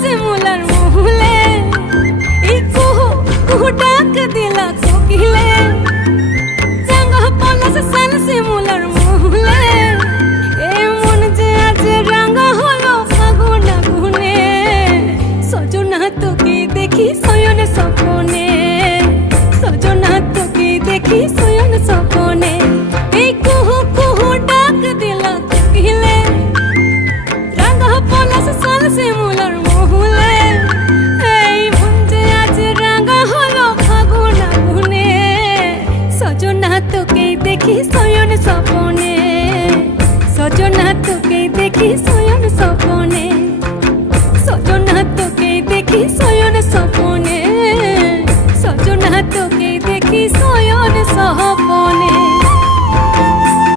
শিমুলার মহুলে এই কুহু কুহু ডাক দিলা কোকিলে রাঙা পলাশ সাল শিমুলার মহুলে এ মন যে আজ রাঙা হলো ফাগুন আগুনে সজনা তোকে দেখি শয়ন স্বপনে সজনা তোকে দেখি শয়ন স্বপনে এই কুহু কুহু ডাক দিলা কোকিলে রাঙা পলাশ সাল শিমুলার মহুলে এই মন যে আজ রাঙা হলো ফাগুন আগুনে সজনা তোকে দেখি শয়ন স্বপনে সজনা তোকে দেখি শয়ন